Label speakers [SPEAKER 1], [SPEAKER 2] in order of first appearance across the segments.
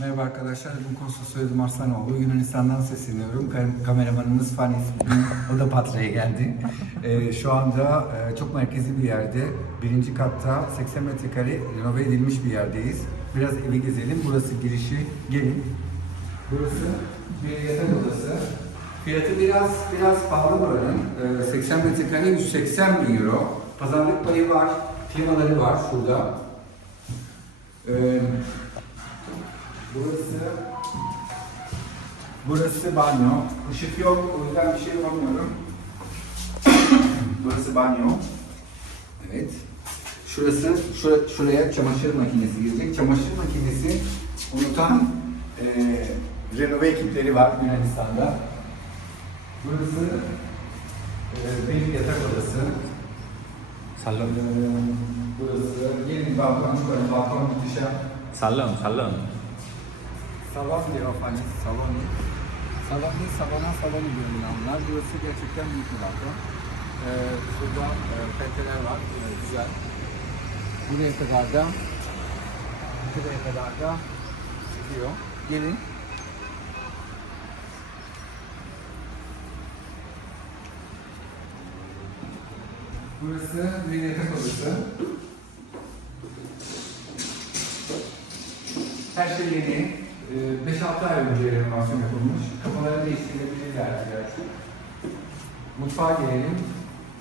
[SPEAKER 1] Merhaba arkadaşlar, bugün Konsul Soyadım Arslanoğlu. Yunanistan'dan sesleniyorum. Kam- kameramanımız Fanis, o da Patra'ya geldi. Ee, şu anda e, çok merkezi bir yerde, birinci katta 80 metrekare renove edilmiş bir yerdeyiz. Biraz evi gezelim, burası girişi, gelin. Burası bir yatak odası. Fiyatı biraz biraz pahalı buranın. Ee, 80 metrekare 180 bin euro. Pazarlık payı var, firmaları var şurada. Ee, Burası Burası banyo. Işık yok, o yüzden bir şey yapamıyorum. Burası banyo. Evet. Şurası, şura, şuraya çamaşır makinesi girecek. Çamaşır makinesi unutan eee renove ekipleri var Yunanistan'da. Burası eee bir yatak odası.
[SPEAKER 2] Salon.
[SPEAKER 1] Eee, burası yeni bir balkon, yukarı balkon muhteşem.
[SPEAKER 2] Salon, salon.
[SPEAKER 1] Salon diyor salon. Salon değil, salona salon diyor Yunanlar. Burası gerçekten büyük bir balkon. Ee, şurada e, pencereler var, e, güzel. Buraya kadar da, buraya kadar da gidiyor. Gelin. Burası bir yatak odası. Her şey yeni. Ee, 5-6 ay önce renovasyon yapılmış. Kapıları değiştirilebilirler gerçi. Mutfağa gelelim.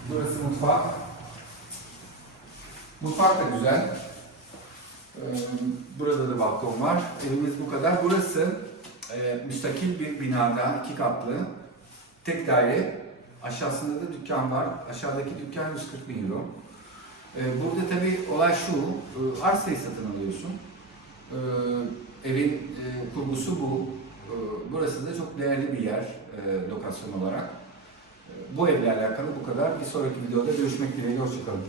[SPEAKER 1] Burası mutfak. Mutfak da güzel. Ee, Burada da balkon var. Evimiz bu kadar. Burası e, müstakil bir binada, iki katlı. Tek daire. Aşağısında da dükkan var. Aşağıdaki dükkan 140 bin euro. Ee, Burada tabii olay şu, arsayı satın alıyorsun. Ee, evin kurgusu bu. Ee, burası da çok değerli bir yer e, lokasyon olarak. Ee, bu evle alakalı bu kadar. Bir sonraki videoda görüşmek dileğiyle. Hoşçakalın.